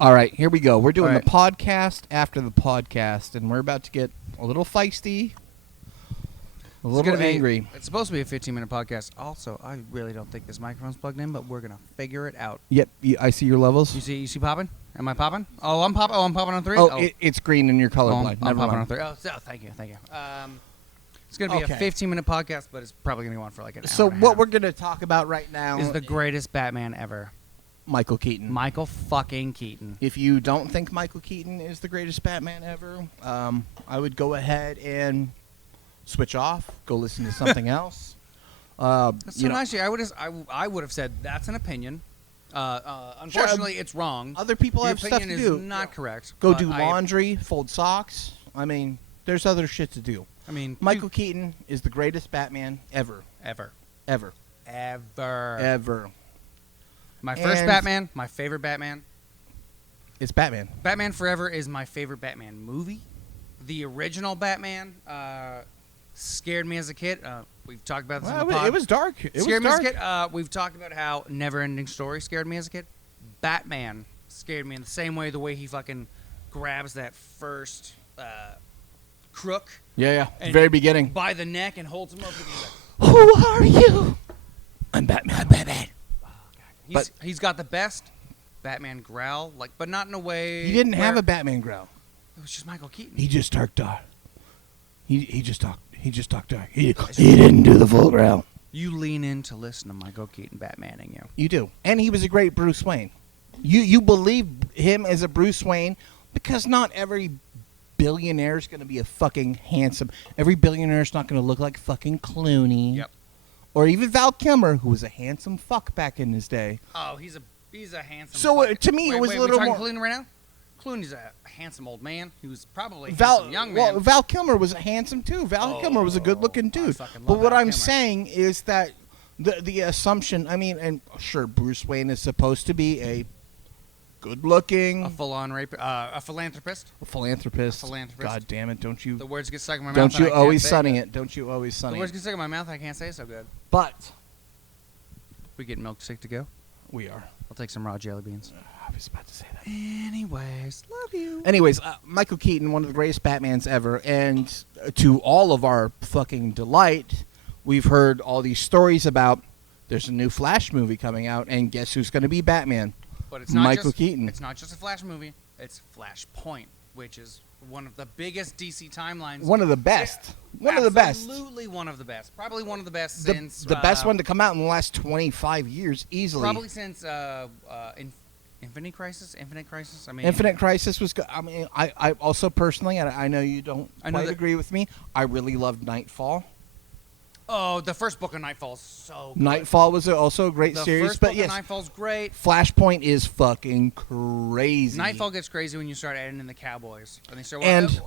All right, here we go. We're doing right. the podcast after the podcast, and we're about to get a little feisty, a little angry. It's supposed to be a 15-minute podcast. Also, I really don't think this microphone's plugged in, but we're going to figure it out. Yep, I see your levels. You see popping? Am I popping? Oh, I'm popping. Oh, I'm popping on 3? Oh, it's green and you're colorblind. I'm Never popping mind. on 3. Oh, thank you. It's going to be a 15-minute podcast, but it's probably going to go on for like an hour. So and a what half. we're going to talk about right now is the greatest Batman ever. Michael Keaton. Michael fucking Keaton. If you don't think Michael Keaton is the greatest Batman ever, I would go ahead and switch off, go listen to something else. That's so nice. I would have said that's an opinion. Unfortunately, it's wrong. Other people Your have stuff to do. opinion is not correct. Go do laundry, fold socks. I mean, there's other shit to do. I mean, Michael Keaton is the greatest Batman ever. Ever. My first Batman, my favorite Batman. It's Batman. Batman Forever is my favorite Batman movie. The original Batman scared me as a kid. We've talked about this on the pod. It was dark. Scared me as a kid. We've talked about how Never-Ending Story scared me as a kid. Batman scared me in the same way, the way he fucking grabs that first crook. Yeah. Very beginning. By the neck and holds him up. And he's like, who are you? I'm Batman. He's got the best Batman growl, but not in a way. He didn't have a Batman growl. It was just Michael Keaton. He just talked dark. He just talked dark. He didn't do the full growl. You lean in to listen to Michael Keaton Batmaning you. You do, and he was a great Bruce Wayne. You believe him as a Bruce Wayne because not every billionaire is going to be a fucking handsome. Every billionaire is not going to look like fucking Clooney. Yep. Or even Val Kilmer, who was a handsome fuck back in his day. Oh, he's a handsome. So fuck. To me, it was a little more. Clooney right now? Clooney's a handsome old man. He was probably a handsome young man. Well, Val Kilmer was handsome too. Val Kilmer was a good-looking dude. But what I'm saying is that the assumption. I mean, and sure, Bruce Wayne is supposed to be a good-looking, a full-on a philanthropist. A philanthropist. God damn it! Don't you? The words get stuck in my mouth. Don't you always sunning it? Don't you always sunning it? The words get stuck in my mouth. I can't say it so good. But we get milkshake to go. We are. I'll take some raw jelly beans. I was about to say that. Anyways, love you. Anyways, Michael Keaton, one of the greatest Batmans ever, and to all of our fucking delight, we've heard all these stories about there's a new Flash movie coming out, and guess who's going to be Batman? But it's not Michael Keaton. It's not just a Flash movie. It's Flashpoint, which is one of the biggest DC timelines. One of the best. Yeah, one of the best. Absolutely one of the best. Probably one of the best since... The best one to come out in the last 25 years, easily. Probably since Infinite Crisis? I mean... Infinite Crisis was good. I mean, I also personally, and I know you don't quite agree with me, I really loved Nightfall. Oh, the first book of Nightfall is so good. Nightfall was also a great series. The first book of Nightfall's great. Flashpoint is fucking crazy. Nightfall gets crazy when you start adding in the cowboys. And they start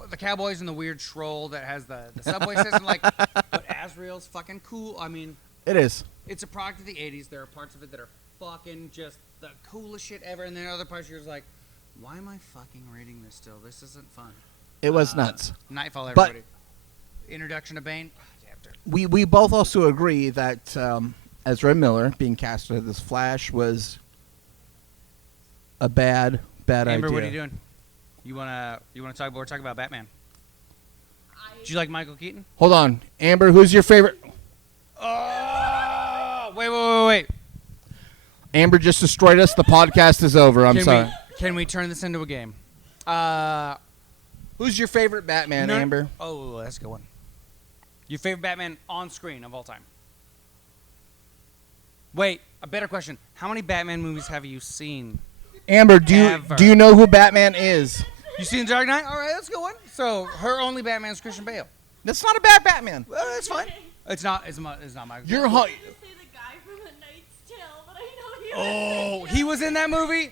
the cowboys and the weird troll that has the subway system. But Azrael's fucking cool. I mean... It is. It's a product of the 80s. There are parts of it that are fucking just the coolest shit ever. And then other parts you're just like, why am I fucking reading this still? This isn't fun. It was nuts. Nightfall, everybody. Introduction to Bane. We both also agree that Ezra Miller being casted as Flash was a bad Amber, idea. what are you doing? You wanna talk about? We're talking about Batman. Do you like Michael Keaton? Hold on, Amber. Who's your favorite? Oh, wait. Amber just destroyed us. The podcast is over. I'm sorry. Can we turn this into a game? Who's your favorite Batman, Amber? Oh, that's a good one. Your favorite Batman on screen of all time? Wait, a better question. How many Batman movies have you seen? Amber, do you know who Batman is? You seen Dark Knight? All right, that's a good one. So her only Batman is Christian Bale. That's not a bad Batman. Well, that's fine. It's not Michael. You're say the guy from A Knight's Tale, but I know he was in that movie.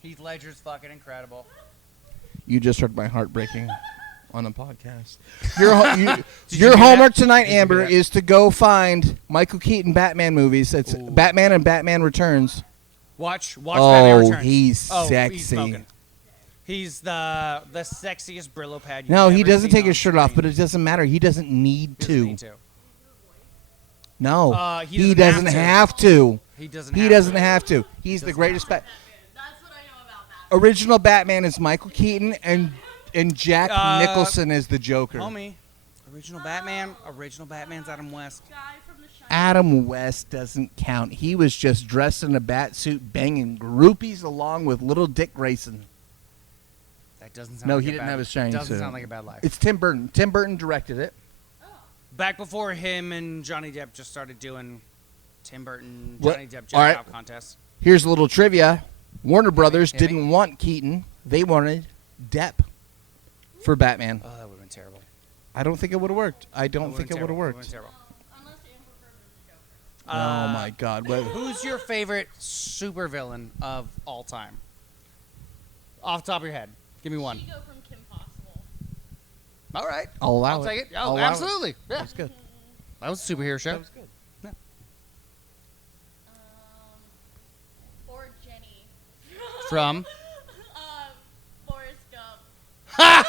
Heath Ledger's fucking incredible. You just heard my heart breaking on a podcast. Your homework tonight, Amber, is to go find Michael Keaton Batman movies. It's Batman and Batman Returns. Watch Batman Returns. He's sexy. He's the sexiest Brillo pad. No, he doesn't take his shirt off, but it doesn't matter. He doesn't need to. No, he doesn't have to. He doesn't have to. He's the greatest Batman. That's what I know about Original Batman is Michael Keaton, and Jack Nicholson is the Joker. Homie, original Batman's Adam West. Adam West doesn't count. He was just dressed in a bat suit, banging groupies along with Little Dick Grayson. That doesn't sound No, like he a didn't bad, have his shiny doesn't suit. sound like a bad life. It's Tim Burton. Tim Burton directed it. Back before him and Johnny Depp just started doing Tim Burton, What? Johnny Depp All right. jack-off contests. Here's a little trivia. Warner Brothers hit me. didn't want Keaton. They wanted Depp for Batman. Oh, that would have been terrible. I don't think it would have worked. I don't think it would have worked. Oh, my God. Who's your favorite supervillain of all time? Off the top of your head. Give me one. Chico from Kim Possible. All right. I'll allow I'll it. take it. I'll Oh, allow it. absolutely. Yeah. That's good. That was a superhero show. That was good. Or Jenny. From? Forrest Gump.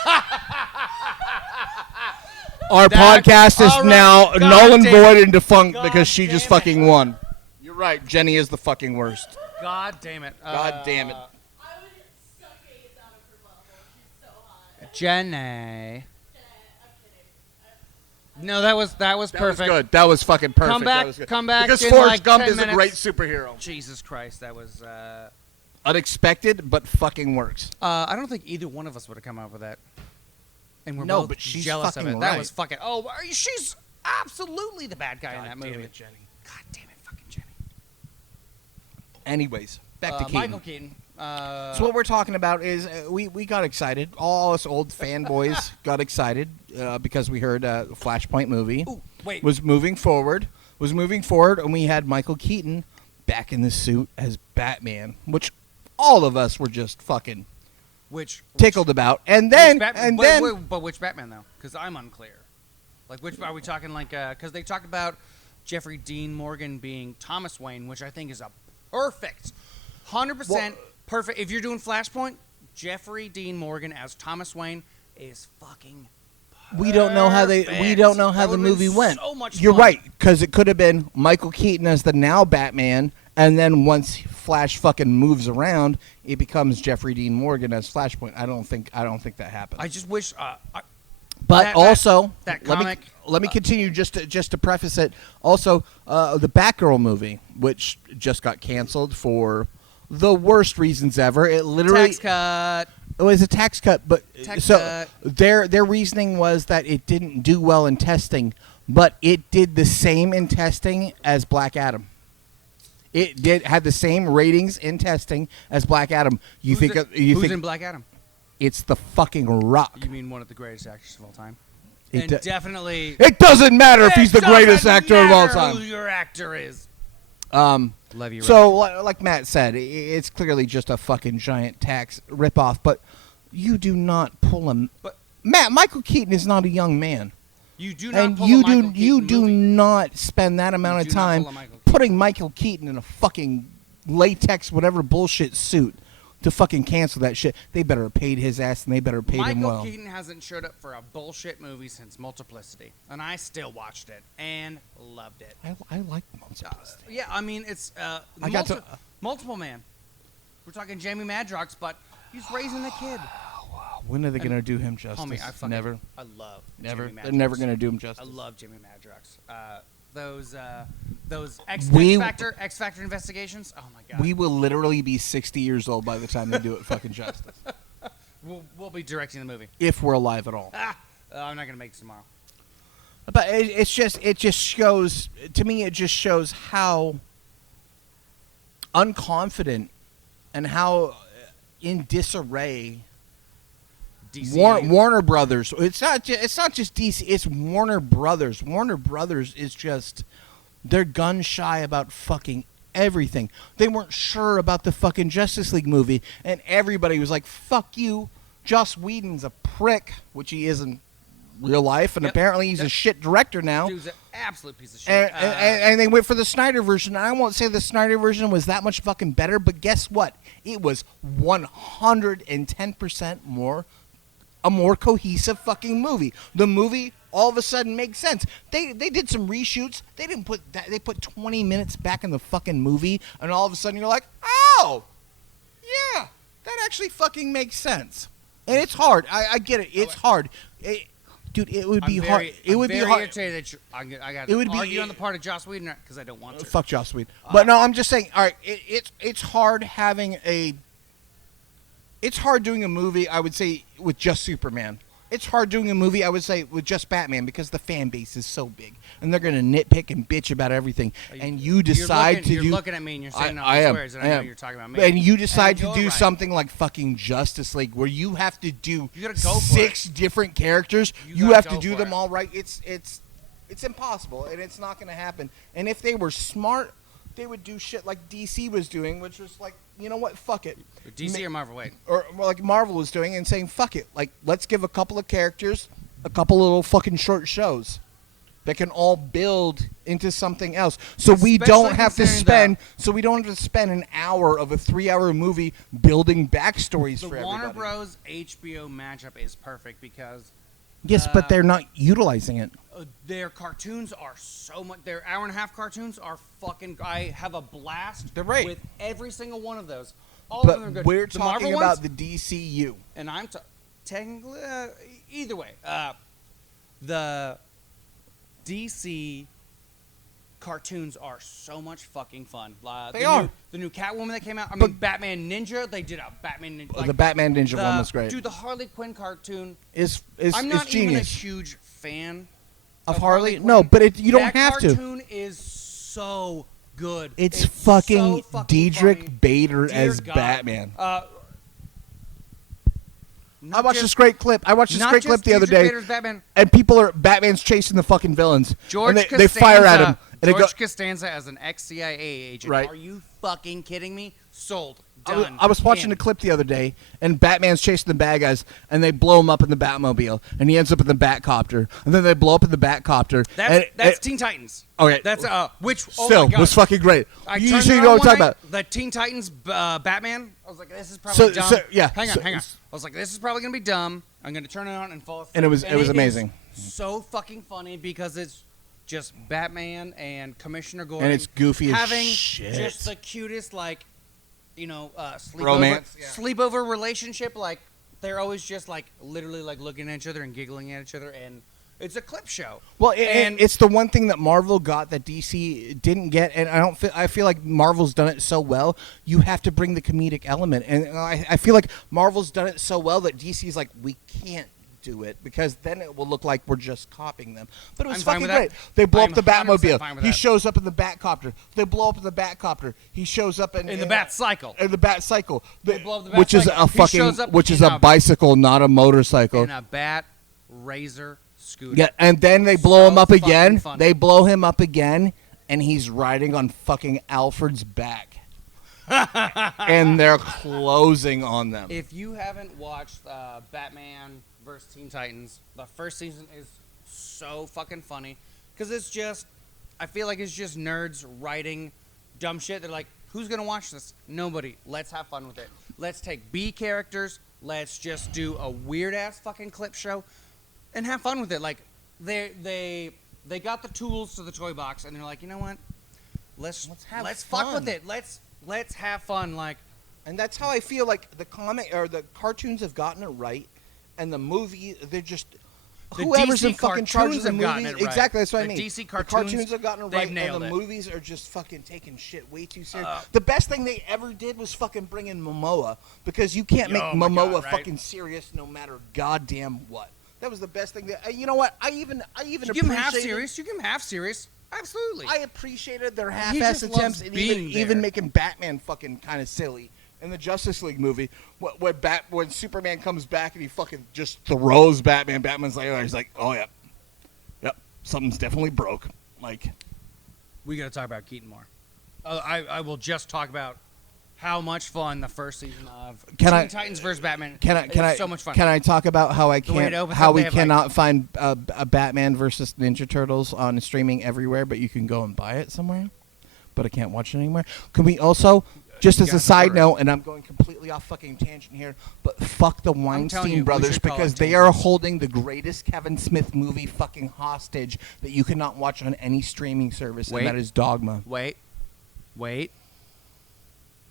Our That- podcast is all right. now God null and damn void it. and defunct God because she damn just it. fucking won. You're right. Jenny is the fucking worst. God damn it. God damn it. I would suck Ace out of her butthole. She's so hot. Jenny. I'm kidding. No, that was That was perfect. good. That was fucking perfect. Come back- That was good. come back Because in Forrest like Gump 10 is a minutes. great superhero. Jesus Christ, that was. Unexpected, but fucking works. I don't think either one of us would have come up with that. And we're No, both but she's jealous of fucking it. That right. was fucking. Oh, she's absolutely the bad guy in that movie. Damn it, Jenny. God damn it, fucking Jenny. Anyways, back to Keaton. Michael Keaton. So what we're talking about is we got excited. All us old fanboys got excited because we heard Flashpoint movie Ooh, wait. was moving forward, and we had Michael Keaton back in the suit as Batman, which all of us were just fucking Which tickled about. And then, but which Batman though? Because I'm unclear. Like, which are we talking? Like, because they talked about Jeffrey Dean Morgan being Thomas Wayne, which I think is a perfect, 100% perfect. If you're doing Flashpoint, Jeffrey Dean Morgan as Thomas Wayne is fucking. we don't know how the That would've movie been went. so much You're fun. right, because it could have been Michael Keaton as the now Batman, and then once Flash fucking moves around, it becomes Jeffrey Dean Morgan as Flashpoint. I don't think that happened. I just wish. But that also, that let comic, me continue just to preface it. Also, the Batgirl movie, which just got canceled for the worst reasons ever. It literally tax cut. it was a tax cut, but Tax so cut. their reasoning was that it didn't do well in testing, but it did the same in testing as Black Adam. It had the same ratings in testing as Black Adam. Who's in Black Adam? it's the fucking Rock? You mean one of the greatest actors of all time? It And do- definitely. It doesn't matter if he's the It doesn't greatest actor of all matter Who time. your actor is? Love you. So, like Matt said, it's clearly just a fucking giant tax ripoff. But you do not pull him. But- Matt, Michael Keaton is not a young man, You do not and pull you a Michael do you Keaton do movie. not spend that amount You of do not time pull a Michael Keaton. putting Michael Keaton in a fucking latex whatever bullshit suit to fucking cancel that shit. They better have paid his ass, and they better have paid him Michael well. Keaton hasn't showed up for a bullshit movie since Multiplicity, and I still watched it and loved it. I like Multiplicity. Yeah, I mean it's I got to- multiple man. We're talking Jamie Madrox, but he's raising the kid. When are they gonna do him justice? Homie, I fucking never, I love never. Jamie They're never Madrox. gonna do him I justice. love Jimmy Madrox. Those X We- Factor investigations. Oh my god. We will literally be 60 years old by the time they do it fucking justice. We'll be directing the movie. If we're alive at all. I'm not gonna make it tomorrow. But it just shows, to me, it just shows how unconfident and how in disarray DC. Warner Brothers. It's not just DC. It's Warner Brothers. Warner Brothers is just, they're gun shy about fucking everything. They weren't sure about the fucking Justice League movie, and everybody was like, "Fuck you, Joss Whedon's a prick," which he is in real life, and Yep. apparently he's a Yep. shit director now. Dude's an absolute piece of shit. And they went for the Snyder version. And I won't say the Snyder version was that much fucking better, but guess what? It was 110% a more cohesive fucking movie. The movie all of a sudden makes sense. They did some reshoots. They didn't put that. They put 20 minutes back in the fucking movie, and all of a sudden you're like, oh, yeah, that actually fucking makes sense. And it's hard. I get it. It's hard. Dude, it would be hard. It would be hard. Irritated that I got It would to be- argue on the part of Joss Whedon because I don't want to. Fuck Joss Whedon. But no, I'm just saying. All right, it's hard having a. It's hard doing a movie. I would say with just Superman. It's hard doing a movie. I would say with just Batman because the fan base is so big and they're gonna nitpick and bitch about everything. And you decide to You're do. looking at me and you're saying all I these am. words, and I I know am. you're talking about me. And you decide And to you're do right. something like fucking Justice League, where you have to do You gotta go for 6 different characters. You You gotta have to go do for them it. all right. It's impossible, and it's not going to happen. And if they were smart, they would do shit like DC was doing, which was like, you know what, fuck it. DC or Marvel? Wait. Or like Marvel was doing, and saying fuck it. Like, let's give a couple of characters a couple little fucking short shows that can all build into something else. So we Especially don't have to considering spend an hour of a 3-hour movie building backstories The for Warner everybody. Bros. HBO matchup is perfect because Yes, but they're not utilizing it. their cartoons are so much. Their hour-and-a-half cartoons are fucking. I have a blast. They're right. with every single one of those. All of them are But good. we're The talking Marvel about ones, the DCU. and I'm technically either way. The DC cartoons are so much fucking fun. They are. The new Catwoman that came out. I But- mean, Batman Ninja. They did a Batman Ninja. The Batman Ninja the- one was great. Dude, the Harley Quinn cartoon. Is I'm not even a genius. huge fan Of Harley? Quinn. No, but you don't that have to. cartoon is so good. It's so fucking fucking Diedrich funny. Bader Dear as God. Batman. Not I watched just- this great clip. I watched this not great just clip the other Diedrich day, Bader's Batman. and Batman's chasing the fucking villains. George and they fire at him. And George they go, Costanza as an ex-CIA agent. Right. Are you fucking kidding me? Sold. I Done. was watching In. a clip the other day, and Batman's chasing the bad guys, and they blow him up in the Batmobile, and he ends up in the Batcopter, and then they blow up in the Batcopter. That's Teen Titans. Okay. That's which Still, oh my God. was fucking great. I You turned see it what on I'm one talking night, about? the Teen Titans Batman. I was like, this is probably dumb. Hang on. I was like, this is probably gonna be dumb. I'm gonna turn it on and fall asleep. And it was is amazing. So fucking funny because it's just Batman and Commissioner Gordon. And it's goofy as having shit. just the cutest sleepover, Romance, yeah. sleepover relationship. Like they're always just like literally like looking at each other and giggling at each other, and it's a clip show. Well, and it's the one thing that Marvel got that DC didn't get, and I feel like Marvel's done it so well. You have to bring the comedic element, and I feel like Marvel's done it so well that DC's like, we can't do it because then it will look like we're just copying them. But it was I'm fine fucking with that. great. They blow I'm up the 100% fine Batmobile. with He that. shows up in the Batcopter. They blow up in the Batcopter. He shows up in the Bat Cycle. In the Bat Cycle, They blow up the which is Batcycle. a He fucking shows up which is in a a- bicycle, not a motorcycle. In a Bat Razor scooter. Yeah, and then they blow So him up fucking again. funny. They blow him up again, and he's riding on fucking Alfred's back. And they're closing on them. If you haven't watched Batman vs. Teen Titans, the first season is so fucking funny because it's just, I feel like it's just nerds writing dumb shit. They're like, who's gonna watch this? Nobody. Let's have fun with it. Let's take B characters. Let's just do a weird ass fucking clip show, and have fun with it. Like they got the tools to the toy box, and they're like, you know what? Let's have fuck fun. with it. Let's have fun. Like. And that's how I feel like the comic or the cartoons have gotten it right, and the movie they're just The whoever's DC in fucking charge of cartoons the have gotten movies. it right. Exactly, that's what I The mean. DC The cartoons, have gotten it they've right, nailed and the it. movies are just fucking taking shit way too serious. The best thing they ever did was fucking bring in Momoa because you can't make Oh my Momoa God, right? fucking serious no matter goddamn what. That was the best thing. That you know what? I even You give him half appreciated- serious. You give him half serious. Absolutely. I appreciated their He half-ass just attempts loves at being even there. making Batman fucking kind of silly. In the Justice League movie, when Superman comes back and he fucking just throws Batman, Batman's like, he's like, oh yep, something's definitely broke. Like, we got to talk about Keaton more. I will just talk about how much fun the first season of Teen Titans vs. Batman. It's so much fun. Can I talk about how I The way it can't, opens how up, we they have, cannot find a Batman versus Ninja Turtles on streaming everywhere, but you can go and buy it somewhere, but I can't watch it anymore. Can we also? Just You as a gotta side cover it. note, and I'm going completely off fucking tangent here, but fuck the telling you, Weinstein we brothers should call it because they tangents. are holding the greatest Kevin Smith movie fucking hostage that you cannot watch on any streaming service, Wait. and that is Dogma. Wait.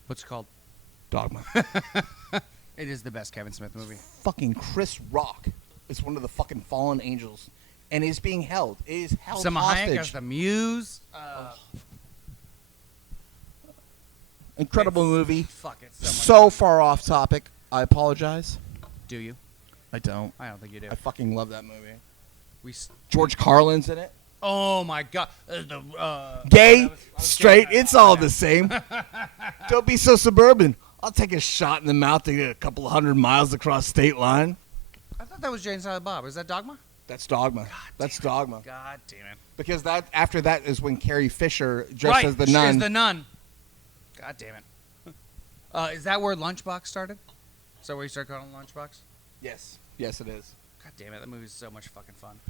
What's it called? Dogma. It It is the best Kevin Smith movie. Fucking Chris Rock is one of the fucking fallen angels, and is being held. It is held Selma hostage. Hayek as the Muse. Incredible movie. Fuck, it's so much So fun. far off topic. I apologize. Do you? I don't. I don't think you do. I fucking love that movie. We. George Carlin's in it. Oh my god. Gay, I was straight, kidding. it's all the same. Don't be so suburban. I'll take a shot in the mouth to get a couple of 100 miles across state line. I thought that was Jane Silent Bob. Is that Dogma? That's Dogma. That's Dogma. God damn it. Because that after that is when Carrie Fisher dressed as the she nun. is the nun. God damn it. Is that where Lunchbox started? Is that where you started calling Lunchbox? Yes. Yes, it is. God damn it. That movie's so much fucking fun.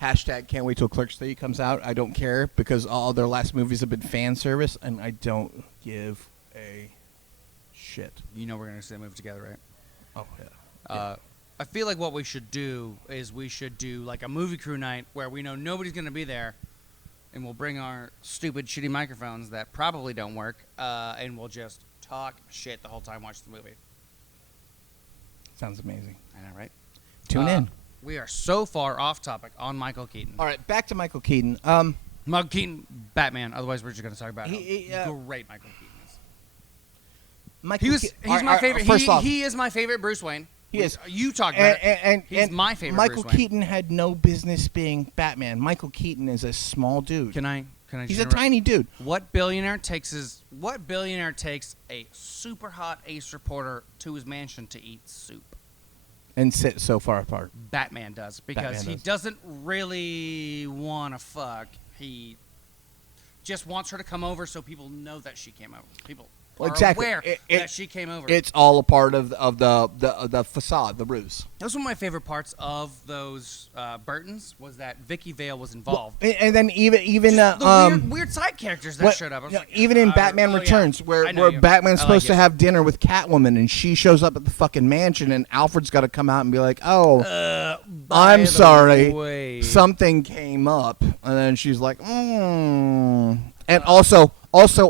Hashtag can't wait till Clerks 3 comes out. I don't care because all their last movies have been fan service, and I don't give a shit. You know we're going to see that movie together, right? Oh, yeah. I feel like what we should do is we should do like a movie crew night where we know nobody's going to be there, and we'll bring our stupid, shitty microphones that probably don't work, and we'll just talk shit the whole time watch the movie. Sounds amazing. I know, right? Tune in. We are so far off topic on Michael Keaton. All right, back to Michael Keaton. Michael Keaton, Batman. Otherwise, we're just going to talk about He- how great Michael Keaton is. Michael He's my favorite. First off, He is my favorite Bruce Wayne. He is. You talk about it. and He's my favorite Michael Bruce Wayne. Keaton had no business being Batman. Michael Keaton is a small dude. Can I? He's a tiny dude. What billionaire takes a super hot ace reporter to his mansion to eat soup? And sit so far apart. Batman does, because Batman he does. doesn't really want to fuck. He just wants her to come over so people know that she came over. People are Exactly. aware that she came over. It's all a part of the facade, the ruse. That was one of my favorite parts of those Burtons, was that Vicky Vale was involved. And then even Just the weird side characters that showed up. I was like, even in oh, Batman yeah. Returns, I where know you. Batman's I supposed like to it. have dinner with Catwoman, and she shows up at the fucking mansion, and Alfred's got to come out and be like, "Oh, By I'm the sorry, way. something came up," and then she's like, And also,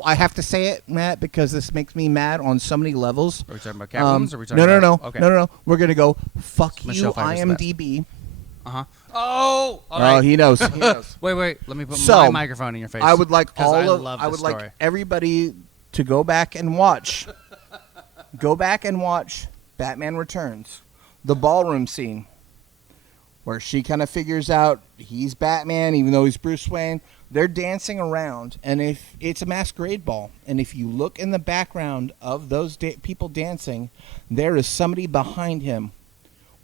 I have to say it, Matt, because this makes me mad on so many levels. Are we talking about Catwoman? Or are we talking no, about... Okay. no. We're gonna go fuck Michelle you, Pfeiffer's the best. IMDb. Uh-huh. Oh, all Oh, right. he knows. He knows. Wait. Let me put So, my microphone in your face. I would like 'cause I love I this would story. like everybody to go back and watch. Go back and watch Batman Returns, the ballroom scene, where she kind of figures out he's Batman, even though he's Bruce Wayne. They're dancing around, and if it's a masquerade ball, and if you look in the background of those people dancing, there is somebody behind him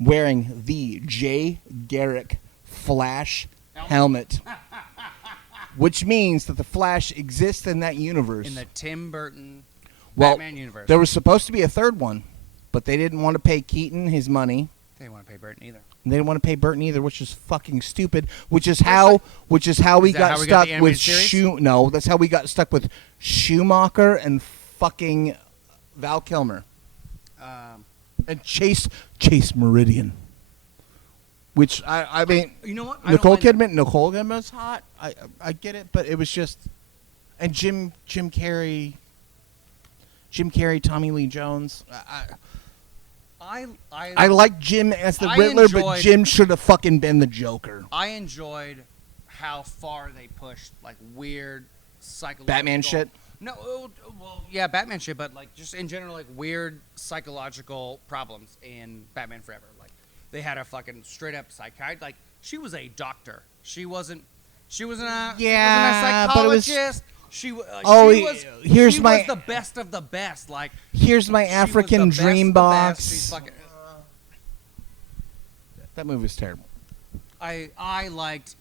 wearing the Jay Garrick Flash helmet, which means that the Flash exists in that universe. In the Tim Burton Well, Batman universe. There was supposed to be a third one, but they didn't want to pay Keaton his money. They didn't want to pay Burton either. And they didn't want to pay Burton either, which is fucking stupid. Which is how we got how we got stuck the with animated series? No, that's how we got stuck with Schumacher and fucking Val Kilmer and Chase Meridian. Which I mean, You know what? Nicole Kidman's hot. I get it, but it was just, and Jim Carrey, Tommy Lee Jones. I like Jim as the I Riddler, but enjoyed- Jim should have fucking been the Joker. I enjoyed how far they pushed like weird psychological Batman shit? No, well, yeah, Batman shit, but like just in general, like weird psychological problems in Batman Forever. Like they had a fucking straight up psychiatrist. Like she was a doctor. She wasn't a Yeah, she wasn't a but it was- psychologist. She was here's my- was the best of the best. Like Here's my she was African the best dream of the best. box. She's fucking, That movie was terrible. I liked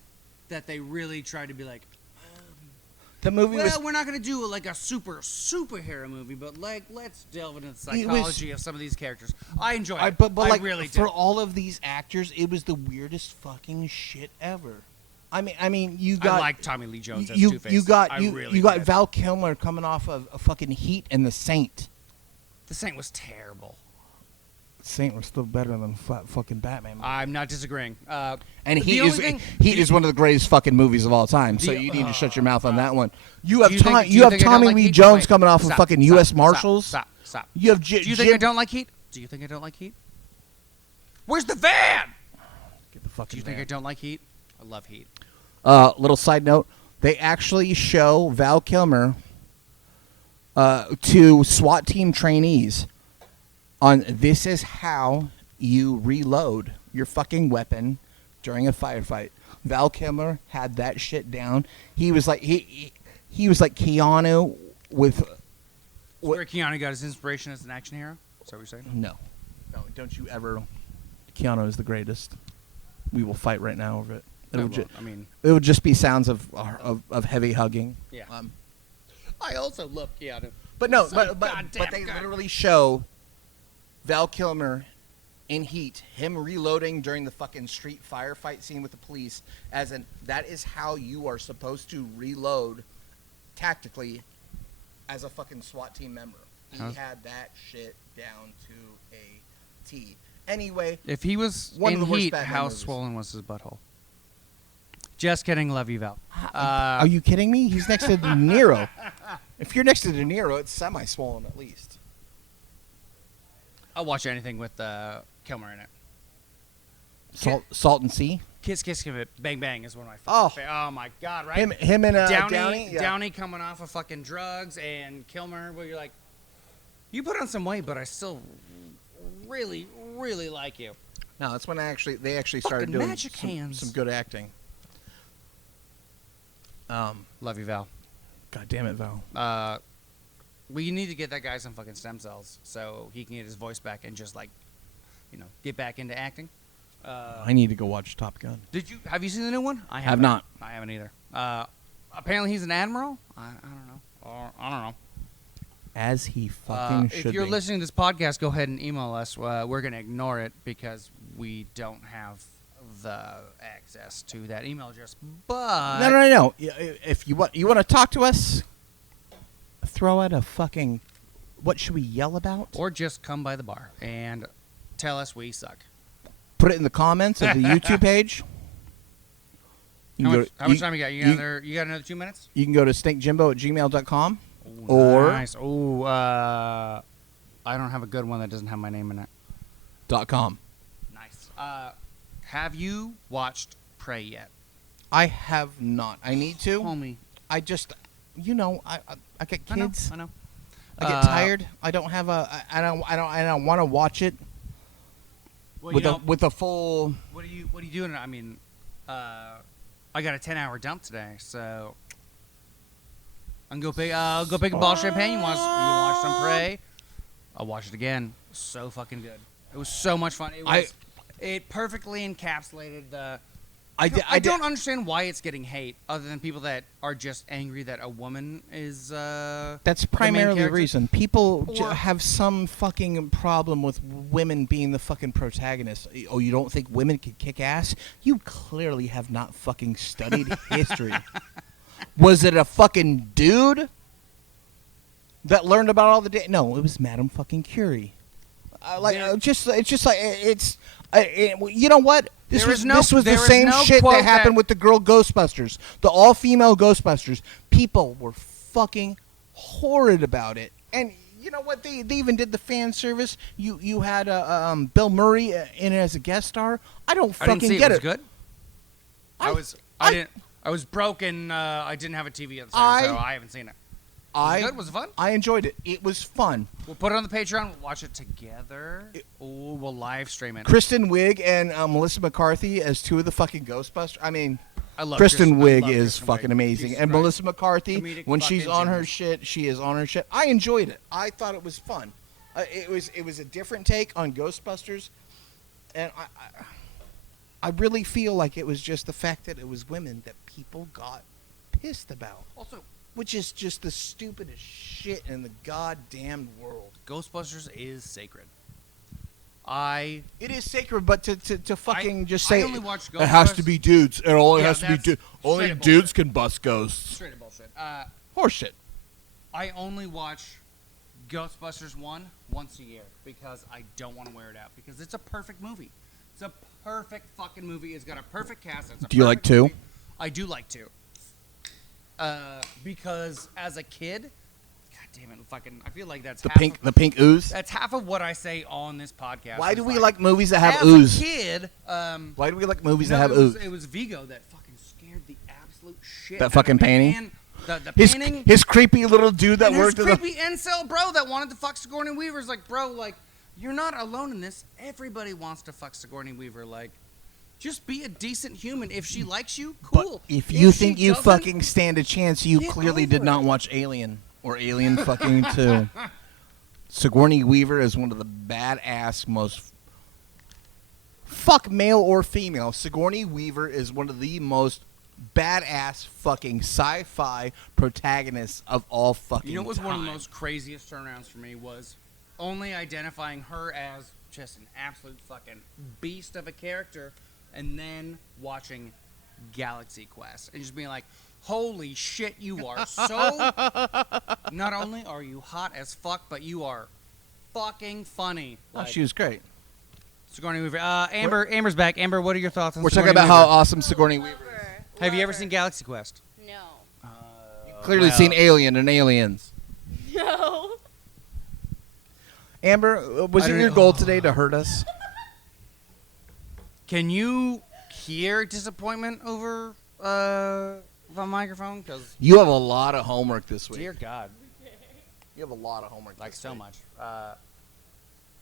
that they really tried to be like, The movie well, was we're not gonna do like a superhero movie, but like let's delve into the It was- psychology of some of these characters. I enjoy it. but like really for did. all of these actors, it was the weirdest fucking shit ever. I mean, you got I like Tommy Lee Jones as you Two-Face. you got I you, really you got did. Val Kilmer coming off of a fucking Heat and The Saint. The Saint was terrible. Saint was still better than fucking Batman. I'm not disagreeing. And the Heat only is thing- Heat is one of the greatest fucking movies of all time. So The- you need to shut your mouth on that one. You have Do you think- do you you have think I don't Tommy like Lee Heat? Jones Wait, coming off of stop, fucking stop, U.S. stop, Marshals. Stop. You have Do you think I don't like Heat? Do you think I don't like Heat? Where's the van? Get the fucking Do you think van. I don't like Heat? I love Heat. Little side note: they actually show Val Kilmer to SWAT team trainees on this is how you reload your fucking weapon during a firefight. Val Kilmer had that shit down. He was like he was like Keanu with. Where Keanu got his inspiration as an action hero? Is that what you're saying? No, don't you ever. Keanu is the greatest. We will fight right now over it. It would just be sounds of heavy hugging. Yeah. I also love Keanu. But no, So but they goddamn good. literally show Val Kilmer in Heat, him reloading during the fucking street firefight scene with the police, as in that is how you are supposed to reload tactically as a fucking SWAT team member. He had that shit down to a T. Anyway, If he was One of in the worst Heat, Batman how movies. swollen was his butthole? Just kidding. Love you, Val. are you kidding me? He's next to De Niro. If you're next to De Niro, it's semi-swollen at least. I'll watch anything with Kilmer in it. Salt and Sea. Kiss Kiss Kiss Bang Bang is one of my Oh. oh my god, right? Him and Downey, yeah. Downey coming off of fucking drugs, and Kilmer, where you're like, you put on some weight, but I still really, really like you. No, that's when they actually started Fucking doing magic hands. some good acting. Love you, Val. God damn it, Val. We need to get that guy some fucking stem cells so he can get his voice back and just get back into acting. I need to go watch Top Gun. Have you seen the new one? I Have not. I haven't either. Apparently he's an admiral. I don't know. Or, I don't know. As he fucking should If you're be. listening to this podcast, go ahead and email us. We're going to ignore it because we don't have the access to that email address. But No. If you want to talk to us, throw out a fucking. What should we yell about? or just come by the bar and tell us we suck. Put it in the comments of the YouTube page. You can How much time you got? You got another 2 minutes? You can go to snakejimbo@gmail.com. Ooh, Or- nice. Ooh, I don't have a good one that doesn't have my name in it. .com. Nice. Have you watched Prey yet, I have not. I need to. homie? I just, I get kids. I know. I get tired. I don't have I don't want to watch it Well, with a full. what are you doing? I mean, I got a 10-hour dump today, so I'm I'll go pick a bottle of champagne. You want to watch some Prey? I'll watch it again. So fucking good. It was so much fun. It perfectly encapsulated the. I don't understand why it's getting hate, other than people that are just angry that a woman is. That's main primarily the character? reason. People Or- have some fucking problem with women being the fucking protagonists. Oh, you don't think women can kick ass? You clearly have not fucking studied history. Was it a fucking dude that learned about all the No, it was Madame fucking Curie. You know what? This was the same shit that happened with the girl Ghostbusters, the all-female Ghostbusters. People were fucking horrid about it, and you know what? They even did the fan service. You had Bill Murray in it as a guest star. I don't I fucking didn't see get it. it. Was good. I was broken. I didn't have a TV at the time, so I haven't seen it. Was it good? Was it fun? I enjoyed it. It was fun. We'll put it on the Patreon. We'll watch it together. We'll live stream it. Kristen Wiig and Melissa McCarthy as two of the fucking Ghostbusters. I mean, I love Kristen I Wiig love is Kristen fucking Wiig. amazing, Jesus and Christ. Melissa McCarthy, Comedic when she's fucking on her genius. shit, she is on her shit. I enjoyed it. I thought it was fun. It was a different take on Ghostbusters, and I really feel like it was just the fact that it was women that people got pissed about. Also, Which is just the stupidest shit in the goddamn world. Ghostbusters is sacred. It is sacred, but to fucking just I say only watch it has to Ghostbusters- be dudes. It only Yeah, has to be that's dudes. Only straight up dudes bullshit. can bust ghosts. Straight up bullshit. Horseshit. I only watch Ghostbusters 1 once a year because I don't want to wear it out because it's a perfect movie. It's a perfect fucking movie. It's got a perfect cast. It's a Do you like perfect 2? movie. I do like 2. Because as a kid, god damn it, fucking. I feel like that's The half the pink ooze. That's half of what I say on this podcast. Why is do we like movies that have as ooze? a kid, Why do we like movies no, that have it was, ooze? It was Vigo that fucking scared the absolute shit. That out fucking of me. painting? And the His painting. his creepy little dude that and worked his in the. creepy incel bro that wanted to fuck Sigourney Weaver's like, bro, like, you're not alone in this. Everybody wants to fuck Sigourney Weaver. Like, just be a decent human. If she likes you, cool. But if you she think you doesn't, fucking stand a chance, you get clearly over did it. not watch Alien or Alien fucking 2. Sigourney Weaver is one of the badass most. Fuck male or female. Sigourney Weaver is one of the most badass fucking sci-fi protagonists of all fucking You know what was one of the time. most craziest turnarounds for me was only identifying her as just an absolute fucking beast of a character, and then watching Galaxy Quest and just being like, holy shit, you are so. Not only are you hot as fuck, but you are fucking funny. Oh, Like, she was great. Sigourney Weaver. Amber's back. Amber, what are your thoughts on We're talking Sigourney about how Weaver? awesome Sigourney Weaver is. Have you ever seen Galaxy Quest? No. Clearly Well, seen Alien and Aliens. No. Amber, was I it don't your know. goal today to hurt us? Can you hear disappointment over the microphone? Because, You have a lot of homework this week. dear God, You have a lot of homework. like this so week. much.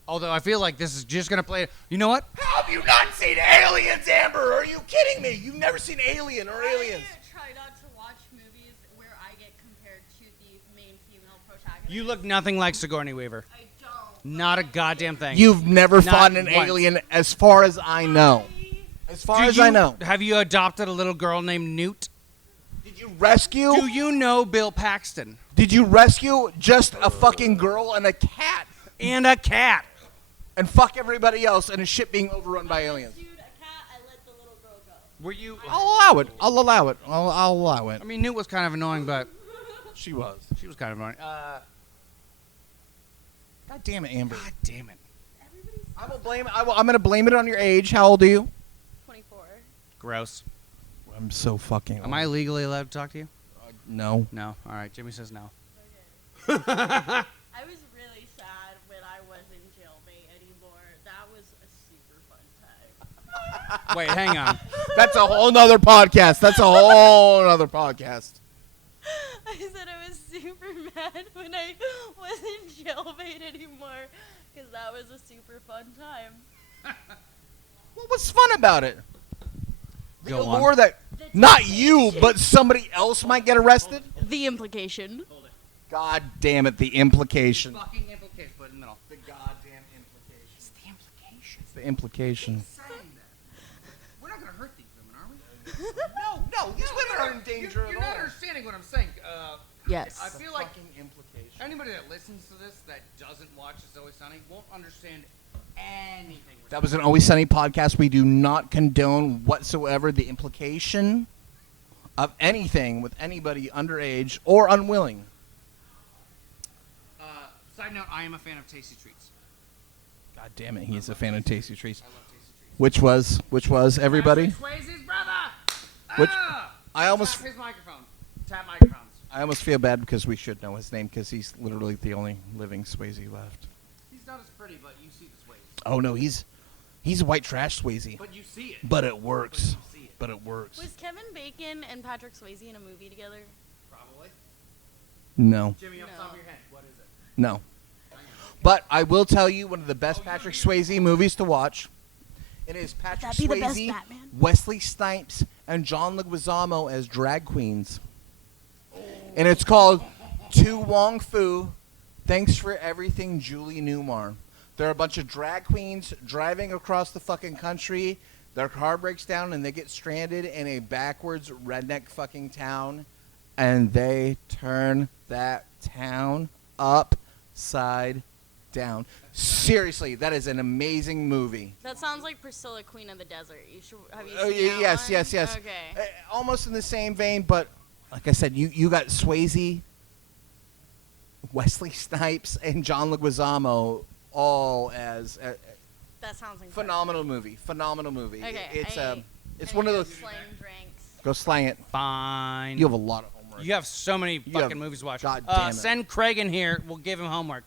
Although I feel like this is just gonna play. You know what? How have you not seen Aliens, Amber? Are you kidding me? You've never seen Alien or Aliens. I try not to watch movies where I get compared to the main female protagonist. You look nothing like Sigourney Weaver. I don't. Not a goddamn thing. You've never Not fought an once. alien, as far as I know. As far as I know. Have you adopted a little girl named Newt? Did you rescue? Do you know Bill Paxton? Did you rescue just a fucking girl and a cat And a cat. and fuck everybody else and a ship being overrun by aliens? Rescued a cat. I let the little girl go. Were you? I'll allow it. I'll allow it. I'll allow it. I mean, Newt was kind of annoying, but She was. she was kind of annoying. God damn it, Amber. God damn it. Everybody's I will blame. I'm gonna blame it on your age. How old are you? 24. Gross. I'm so fucking. Am I legally allowed to talk to you? No. No. All right. Jimmy says no. I was really sad when I wasn't jailmate anymore. That was a super fun time. Wait, hang on. That's a whole nother podcast. That's a whole nother podcast. I said I was super mad when I wasn't jailmate anymore because that was a super fun time. What was fun about it? The Go on. allure that not you, but somebody else might get arrested. The implication. God damn it! The implication. Fucking implication. Put it in the middle. The goddamn implication. It's the implication. It's the implication. Saying that. We're not gonna hurt these women, are we? No, these women are in danger You're at not all. understanding what I'm saying. Yes. I feel like Fucking implication. anybody that listens to this that doesn't watch It's Always Sunny won't understand anything. we're That was an Always Sunny podcast. We do not condone whatsoever the implication of anything with anybody underage or unwilling. Side note, I am a fan of Tasty Treats. God damn it, he is a fan of Tasty Treats. I love Tasty Treats. Which was everybody? Patrick Swayze's brother! Which- Ah! I almost Tap his microphone. Tap microphones. I almost feel bad because we should know his name because he's literally the only living Swayze left. He's not as pretty, but you see the Swayze. Oh no, he's white trash Swayze. But you see it. But it works. But you see it. But it works. Was Kevin Bacon and Patrick Swayze in a movie together? Probably. No. Jimmy, off the No. top of your head, what is it? No. But I will tell you one of the best Patrick Swayze movies to watch. It is Patrick that be the best Swayze, Batman? Wesley Snipes, and John Leguizamo as drag queens. And it's called To Wong Fu, Thanks for Everything, Julie Newmar. They're a bunch of drag queens driving across the fucking country. Their car breaks down and they get stranded in a backwards redneck fucking town. And they turn that town upside down. Seriously, that is an amazing movie. That sounds like Priscilla, Queen of the Desert. You should have you Oh, seen that yes, one? yes, yes. Okay. Almost in the same vein, but like I said, you got Swayze, Wesley Snipes, and John Leguizamo all as That sounds incredible. phenomenal movie. Phenomenal movie. Okay. It's I it's need one of to those. slang drinks. Go slang it. Fine. You have a lot of homework. homework. You have so many have- fucking movies to watch. God damn it. Send Craig in here. We'll give him homework.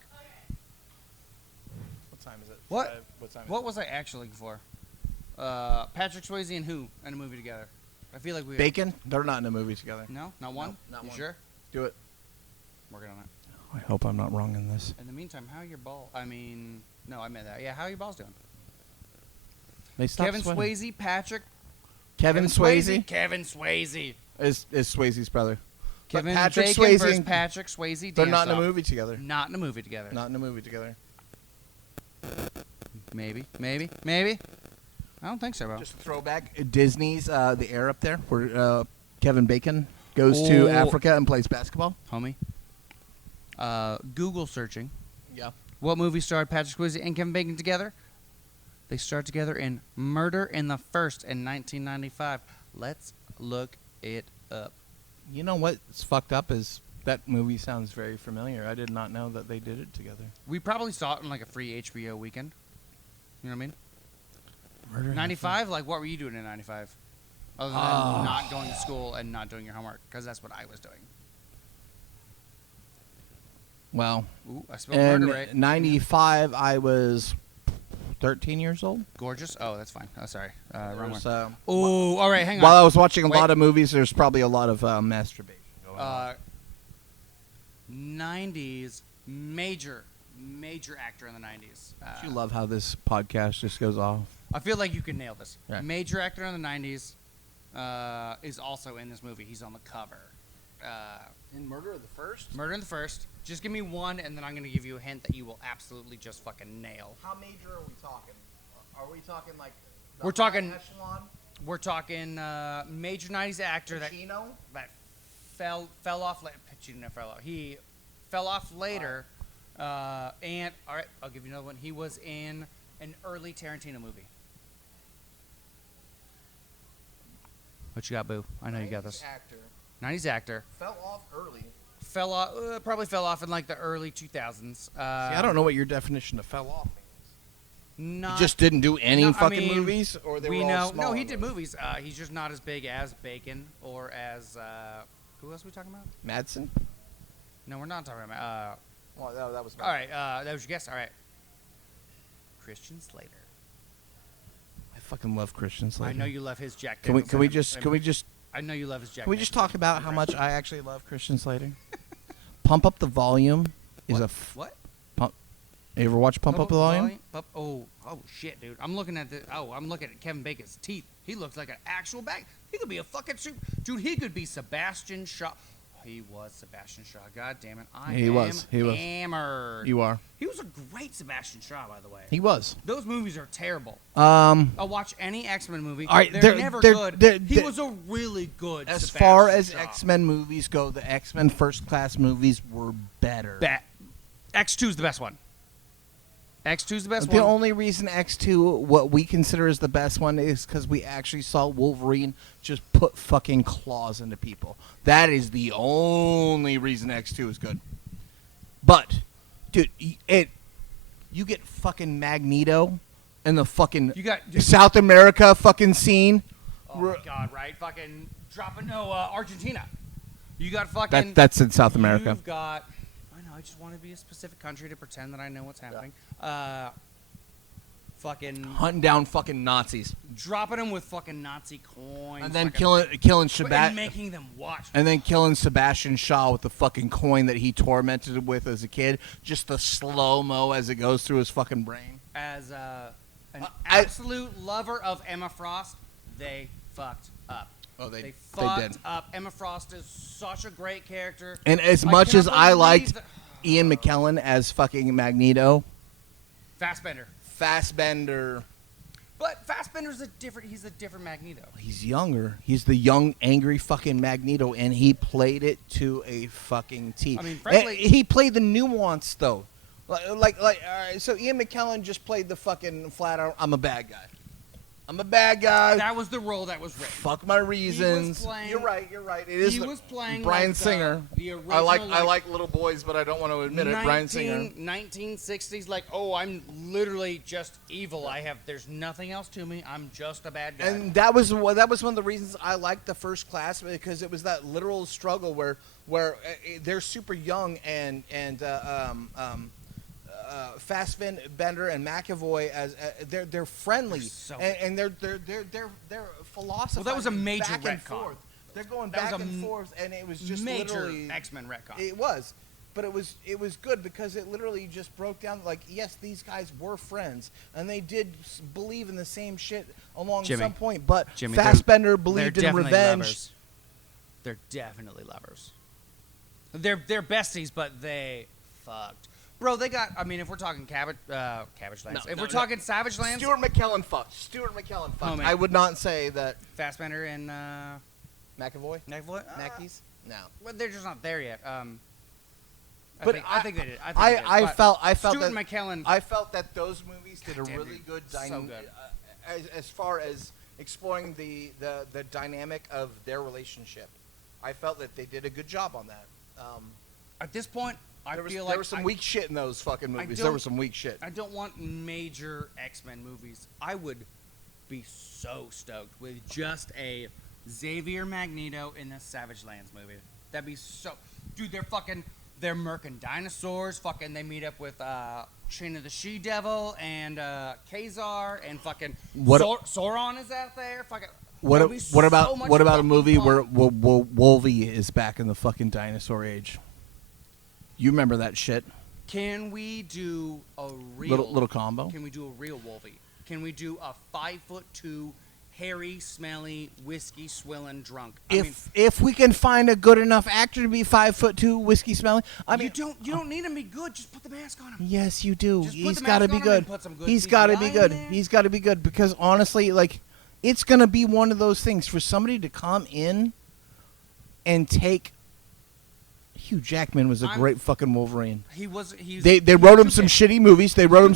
What time is it? What? What time? What was I actually looking for? Patrick Swayze and who in a movie together? I feel like we Bacon? They're not in a movie together. No, not one. No, not you one. sure? Do it. Working on it. I hope I'm not wrong in this. In the meantime, how are your balls? I mean, no, I meant that. Yeah, how are your balls doing? They stopped Kevin sweating. Swayze, Patrick. Kevin Swayze Kevin Swayze. is Swayze's brother. But Kevin Patrick Bacon Swayze versus and- Patrick Swayze. They're not in a dance-off. movie together. Not in a movie together. Not in a movie together. Maybe. I don't think so, bro. Just a throwback. Disney's The Air Up There, where Kevin Bacon goes to Oh. Africa and plays basketball. Homie. Google searching. Yeah. What movie starred Patrick Swayze and Kevin Bacon together? They starred together in Murder in the First in 1995. Let's look it up. You know what's fucked up is that movie sounds very familiar. I did not know that they did it together. We probably saw it in like a free HBO weekend. You know what I mean? Murder in the 95? Like, what were you doing in 95? Other than not going to school and not doing your homework, because that's what I was doing. Well, Ooh, I spelled murder in right. 95, I was 13 years old. Gorgeous? Oh, that's fine. Oh, sorry. Wrong one. There's, Oh, all right, hang while on. I was watching a Wait. lot of movies, there's probably a lot of masturbation going on. 90s, major actor in the 90s. You love how this podcast just goes off. I feel like you can nail this. Yeah. Major actor in the 90s is also in this movie. He's on the cover. In Murder of the First? Murder in the First. Just give me one, and then I'm going to give you a hint that you will absolutely just fucking nail. How major are we talking? Are we talking like We're talking- high echelon? We're talking major 90s actor that Pacino? fell off. Pacino fell off. He fell off later. And all right, I'll give you another one. He was in an early Tarantino movie. What you got, Boo? I know you got this. Actor 90s actor fell off early. fell off. Probably fell off in like the early 2000s. See, I don't know what your definition of fell off means. Not, He just didn't do any No, I fucking mean, movies, or they we were all know. small No, he did movies? movies. He's just not as big as Bacon or as who else are we talking about? Madsen? No, we're not talking about. Well, that was. All right, that was your guess. All right, Christian Slater. I fucking love Christian Slater. I know you love his Jack. Can we Nicholson. just I know you love his Jack. can we just Nicholson talk about how much impression. I actually love Christian Slater? Pump Up the Volume is What? a. What? You ever watch Pump Up the Volume? Oh shit, dude! I'm looking at I'm looking at Kevin Bacon's teeth. He looks like an actual bag. He could be a fucking dude. He could be Sebastian Shaw. He was Sebastian Shaw. God damn it! He was. Hammered. You are. He was a great Sebastian Shaw, by the way. He was. Those movies are terrible. Um, I'll watch any X-Men movie. All right, they're never good. He was a really good. as Sebastian far as Shaw. X-Men movies go, the X-Men First Class movies were better. X2's the best one. X2's the best The one. only reason X2, what we consider as the best one, is because we actually saw Wolverine just put fucking claws into people. That is the only reason X2 is good. But, dude, you get fucking Magneto in the fucking You got South America fucking scene. Oh my god, right? Fucking dropping Argentina. You got fucking That's in South America. You've got I know, I just want to be a specific country to pretend that I know what's happening. Fucking Hunting down fucking Nazis. dropping them with fucking Nazi coins. And then fucking- killing and Sebastian. making them watch. And then killing Sebastian Shaw with the fucking coin that he tormented him with as a kid. Just the slow-mo as it goes through his fucking brain. As an I- absolute lover of Emma Frost, they fucked up. Oh, they fucked did. up. Emma Frost is such a great character. And as I much cannot as I believe liked that- Ian McKellen as fucking Magneto, Fassbender. Fassbender, But Fassbender's he's a different Magneto. he's younger. He's the young, angry fucking Magneto, and he played it to a fucking T. I mean, And frankly- he played the nuance, though. Like, all right, so Ian McKellen just played the fucking flat out, I'm a bad guy. I'm a bad guy. That was the role that was written. Fuck my reasons. playing- You're right. It is. He was playing Brian like Singer. the original, I like little boys, but I don't want to admit it. Brian Singer. 1960s, like, oh, I'm literally just evil. There's nothing else to me. I'm just a bad guy. And that was one of the reasons I liked the First Class, because it was that literal struggle where they're super young and Fassbender and McAvoy as they're friendly and they're philosophizing. Well, that was a major back and retcon. forth. They're going That back was a and forth, and it was just major literally X-Men retcon. It was, but it was good because it literally just broke down. Like, yes, these guys were friends, and they did believe in the same shit along Jimmy, some point. But Jimmy, Fassbender believed they're in definitely revenge. lovers. They're definitely lovers. They're besties, but they fucked. Bro, they got. I mean, if we're talking Cabbage Lands, if we're talking Savage Lands, Stuart McKellen fucked. Oh, man. I would not say that Fassbender and McAvoy. Mackies. No. Well, they're just not there yet. But I think they did. I felt Stuart that McKellen. I felt that those movies did a Goddamn, really dude. good So good. as far as exploring the dynamic of their relationship. I felt that they did a good job on that. At this point, I feel there like was some weak shit in those fucking movies. There don't- was some weak shit. I don't want major X-Men movies. I would be so stoked with just a Xavier Magneto in the Savage Lands movie. That'd be so... Dude, they're murking dinosaurs. Fucking, they meet up with Chain of the She-Devil and Kazar and fucking... Sauron is out there. Fucking... What about a movie fun. where Wolvie is back in the fucking dinosaur age? You remember that shit? Can we do a real... Little combo? Can we do a real Wolvie? Can we do a 5'2", hairy, smelly, whiskey swilling drunk? If we can find a good enough actor to be 5'2", whiskey smelling, I mean, you don't need him to be good. Just put the mask on him. yes, you do. Just put He's the got to mask be on him good. and put some good He's got to CGI be in good. there. He's got to be good because honestly, like, it's gonna be one of those things for somebody to come in and take. Hugh Jackman was a great fucking Wolverine. He was. They wrote him some shitty movies. He don't look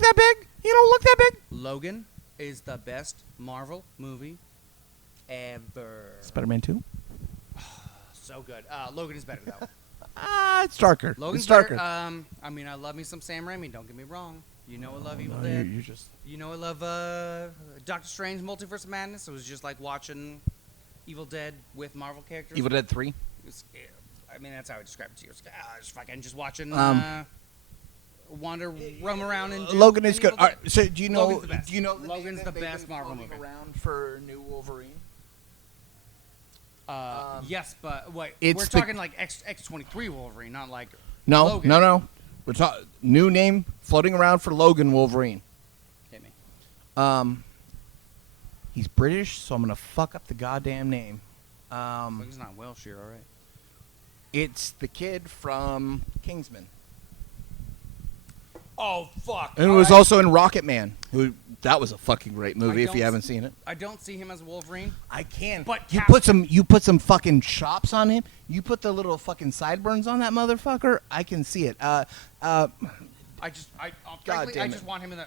that big. He don't look that big. Logan is the best Marvel movie ever. Spider-Man 2. So good. Logan is better though. It's darker. Logan's it's darker. better. I mean, I love me some Sam Raimi. Don't get me wrong. You know I love Evil No, Dead. you're just. You know I love Doctor Strange Multiverse of Madness. It was just like watching Evil Dead with Marvel characters. Evil Dead 3. It was, I mean, that's how I describe it to you. It's just fucking just watching roam around and Logan is in good. Evil All right, Dead. so do you know? Logan's the best. Do you know? that Logan's they- the they've best been Marvel floating movie. around for new Wolverine. Yes, but wait, It's we're the- talking like X-23 Wolverine, not like No, Logan. no. We're talking new name floating around for Logan Wolverine. Hit me. He's British, so I'm gonna fuck up the goddamn name. Logan's not Welsh, you're all right. It's the kid from Kingsman, Oh fuck! and it was also in Rocket Man. That was a fucking great movie. If you haven't seen it, I don't see him as Wolverine. I can. But you Captain- put some fucking chops on him. You put the little fucking sideburns on that motherfucker. I can see it. Frankly, I damn just it. want him in the.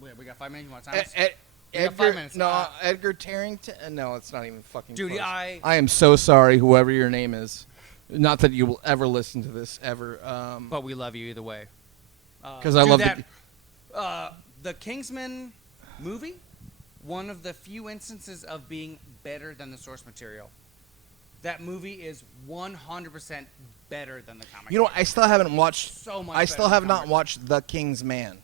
Wait, we got 5 minutes. You want time? We got 5 Edgar, minutes. no, Edgar Tarrington. No, it's not even fucking. Dude, close. I am so sorry, whoever your name is. Not that you will ever listen to this ever. But we love you either way. 'Cause I love the Kingsman movie. One of the few instances of being better than the source material. That movie is 100% better than the comic. You know what? I still haven't watched. So much. I still better have than not comic. watched The King's Man,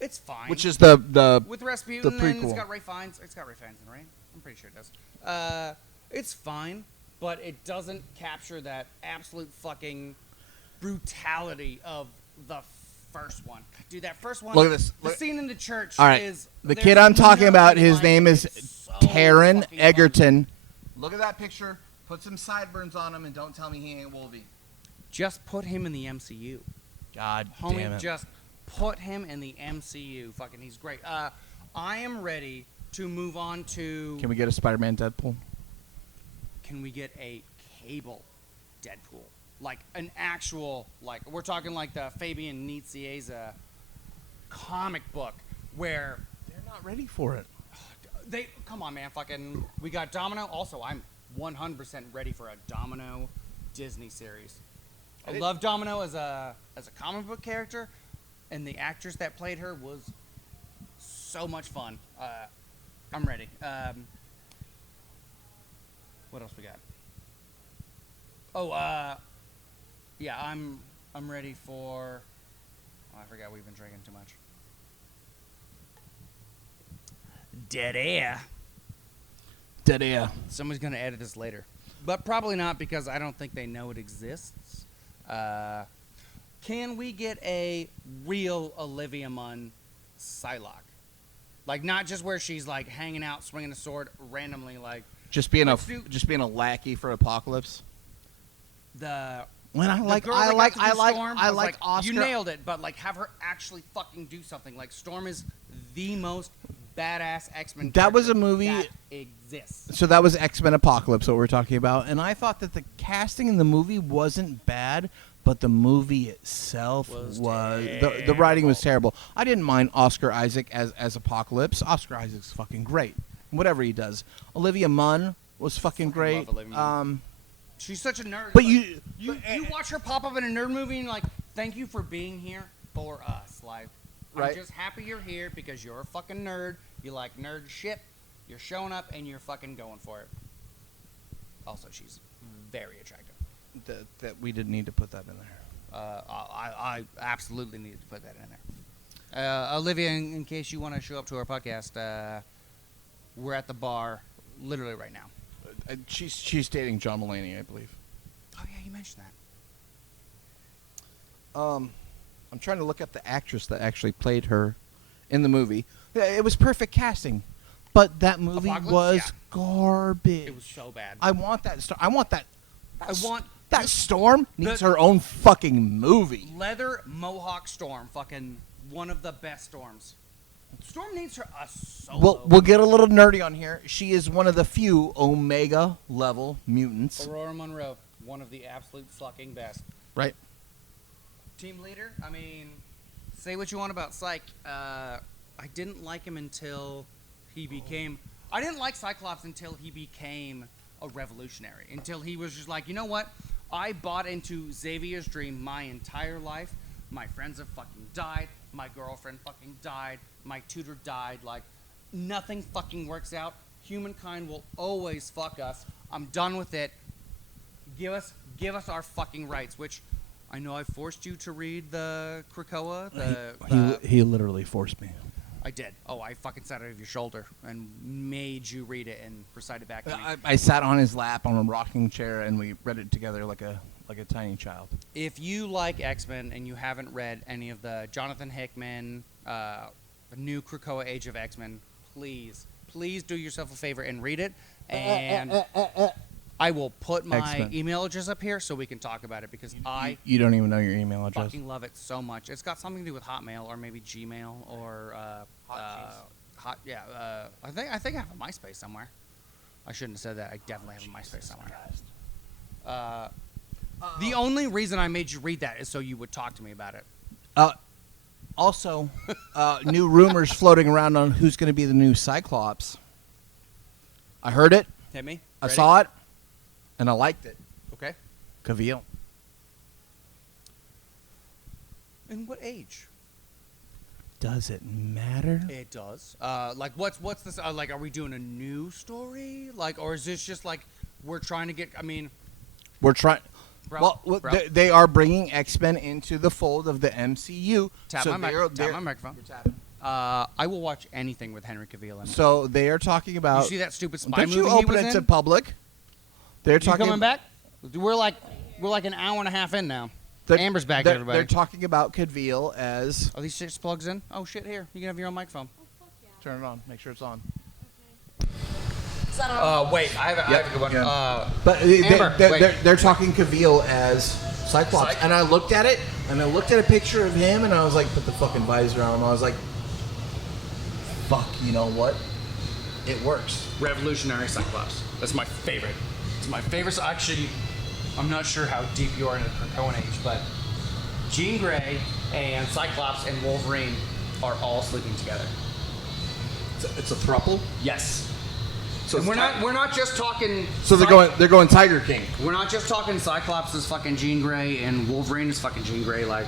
It's fine. which is the with Rasputin the and it's prequel. got Ray Fiennes. It's got Ray Fiennes in it, right? I'm pretty sure it does. It's fine, but it doesn't capture that absolute fucking brutality of the first one. Dude, that first one. Look at this. The Look- scene in the church All right. is. The there's kid I'm talking about, nothing his like name it. is It's so Taron fucking Egerton. Look at that picture. Put some sideburns on him, and don't tell me he ain't Wolvie. Just put him in the MCU. God Homie, damn it. just put him in the MCU. Fucking, he's great. I am ready to move on to. Can we get a Spider-Man Deadpool? Can we get a Cable Deadpool? Like an actual, like we're talking like the Fabian Nicieza comic book where They're not ready for it. they come on, man. Fucking, we got Domino. Also, I'm 100% ready for a Domino Disney series. I love Domino as a comic book character, and the actress that played her was so much fun. I'm ready. What else we got? Oh, yeah, I'm ready for. Oh, I forgot we've been drinking too much. Dead air. Dead air. Someone's gonna edit this later, but probably not because I don't think they know it exists. Can we get a real Olivia Munn Psylocke? Like, not just where she's like hanging out, swinging a sword randomly, like Just being Let's do- a lackey for Apocalypse. the. When I the like girl I that like got to I do like Storm, I was like Oscar. You nailed it, but like have her actually fucking do something. Like Storm is the most badass X-Men. That was a character movie- that exists. So that was X-Men Apocalypse, what we're talking about, and I thought that the casting in the movie wasn't bad, but the movie itself Was the writing was terrible. I didn't mind Oscar Isaac as Apocalypse. Oscar Isaac's fucking great, whatever he does. Olivia Munn was fucking Fucking great. love Olivia Munn. She's such a nerd. But like, you- you watch her pop up in a nerd movie and you're like, thank you for being here for us. Like, Right. I'm just happy you're here because you're a fucking nerd. You like nerd shit. You're showing up and you're fucking going for it. Also, she's very attractive. that we didn't need to put that in there. I absolutely needed to put that in there. Olivia, in case you want to show up to our podcast, we're at the bar literally right now. She's dating John Mulaney, I believe. Oh yeah, you mentioned that. I'm trying to look up the actress that actually played her in the movie. It was perfect casting, but that movie Apocalypse? was Yeah. garbage. It was so bad. I want that. I want that. I want that Storm needs the- her own fucking movie. Leather Mohawk Storm, fucking one of the best storms. Storm needs her a solo. We'll get a little nerdy on here. She is one of the few Omega level mutants. Aurora Monroe, one of the absolute fucking best. Right. Team leader, I mean, say what you want about Psyche. I didn't like him until he became. I didn't like Cyclops until he became a revolutionary. Until he was just like, you know what? I bought into Xavier's dream my entire life. My friends have fucking died. My girlfriend fucking died. My tutor died. Like, nothing fucking works out. Humankind will always fuck us. I'm done with it. Give us our fucking rights, which I know I forced you to read the Krakoa. He literally forced me. I did. Oh, I fucking sat over your shoulder and made you read it and recite it back to me. I sat on his lap on a rocking chair and we read it together like a tiny child. If you like X-Men and you haven't read any of the Jonathan Hickman, the new Krakoa Age of X-Men, please do yourself a favor and read it. And I will put my X-Men. email address up here so we can talk about it because You don't even know your email address. fucking love it so much. It's got something to do with Hotmail or maybe Gmail or I think I have a MySpace somewhere. I shouldn't have said that. I definitely have a MySpace somewhere. The only reason I made you read that is so you would talk to me about it. Also, new rumors floating around on who's going to be the new Cyclops. I heard it. Hit me. I Ready? saw it. And I liked it. Okay. Cavill. In what age? Does it matter? It does. Like, what's this? Like, are we doing a new story? Like, or is this just like we're trying to get? I mean, We're trying. Bro, Well, bro. they are bringing X-Men into the fold of the MCU. Tap so my they're- microphone. You're tapping. I will watch anything with Henry Cavill in it. So they are talking about. You see that stupid spy Don't movie you he open was it in? to public? They're You talking. coming back? We're like an hour and a half in now. they're- Amber's back, they're, everybody. They're talking about Cavill as. Are these shit plugs in? Oh shit! Here, you can have your own microphone. Oh, fuck yeah. Turn it on. Make sure it's on. Is that on? Wait, I have a good one. Yeah. But Amber, wait. they're talking Cavill as Cyclops, Cyclops. and I looked at it, and I looked at a picture of him, and I was like, put the fucking visor on. And I was like, fuck, you know what? It works. Revolutionary Cyclops. That's my favorite. It's my favorite. So actually, I'm not sure how deep you are in the Krakoan age, but Jean Grey and Cyclops and Wolverine are all sleeping together. It's a throuple. Yes. So And we're not just talking. So they're going Tiger King. We're not just talking Cyclops is fucking Jean Grey and Wolverine is fucking Jean Grey. Like,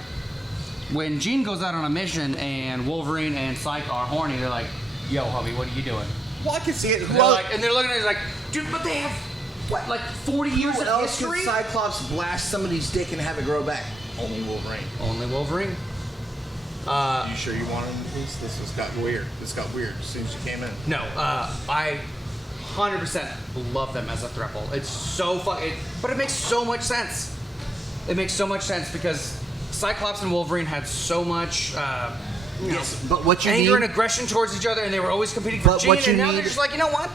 when Jean goes out on a mission and Wolverine and Cyclops are horny, they're like, "Yo, hubby, what are you doing?" Well, I can see it. And they're looking at it like, "Dude, but they have what, like 40 years what of else could history." Cyclops blast somebody's dick and have it grow back? Only Wolverine. Only Wolverine. You sure you wanted this? This got weird. This got weird as soon as you came in. No, I 100% love them as a throuple. It's so fucking, but it makes so much sense. It makes so much sense because Cyclops and Wolverine had so much Yes, but what you anger need, and aggression towards each other, and they were always competing for But Jean. what you And now need- they're just like, you know what?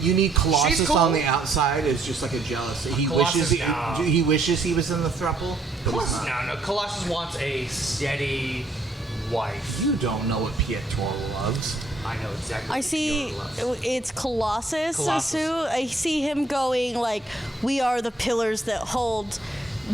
you need Colossus She's cool. on the outside is just like a jealous. He Colossus, wishes no. he wishes he was in the throuple. But Colossus, he's not. no. Colossus wants a steady wife. You don't know what Pietro loves. I know exactly. I what see Piotr loves. it's Colossus. Colossus. Sue. I see him going like, "We are the pillars that hold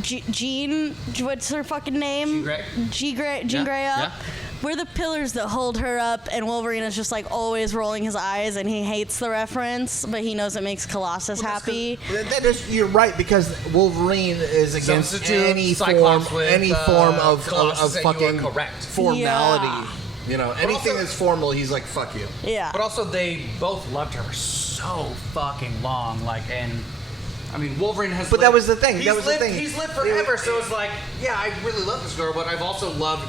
Jean. What's her fucking name? Jean Grey? Jean Grey up. Yeah. We're the pillars that hold her up." And Wolverine is just like always rolling his eyes, and he hates the reference, but he knows it makes Colossus happy. That is, you're right, because Wolverine is against Substitute any Cyclops form, with, of Colossus, and you are fucking correct. formality. Yeah. You know, anything also- that's formal, he's like, fuck you. Yeah. But also, they both loved her for so fucking long. Like, and I mean, Wolverine has. But that was the thing. He's That was lived, the thing. He's lived forever, so it's like, yeah, I really love this girl, but I've also loved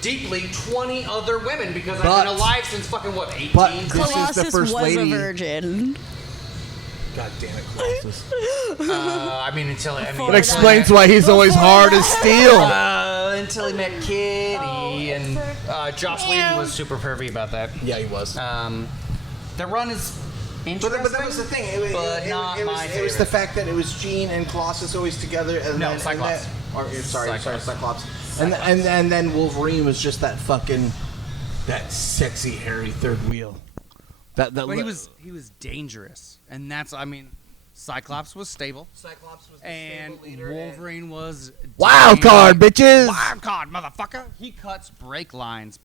deeply 20 other women because I've But- been alive since fucking what, 18? but this is the Colossus first was lady. a virgin. God damn it, Colossus. I mean, until I mean, That explains why he's always hard as steel. until he met Kitty, and Joss Whedon was super pervy about that. Yeah, he was. The run is interesting, But that was the thing. It was the fact that it was Jean and Colossus always together. And No, then, Cyclops. Sorry, Cyclops. Cyclops. And then Wolverine was just that fucking, that sexy hairy third wheel. But he was dangerous, and that's, I mean, Cyclops was stable. Cyclops was And Wolverine was wild card, bitches. Wild card, motherfucker. He cuts brake lines.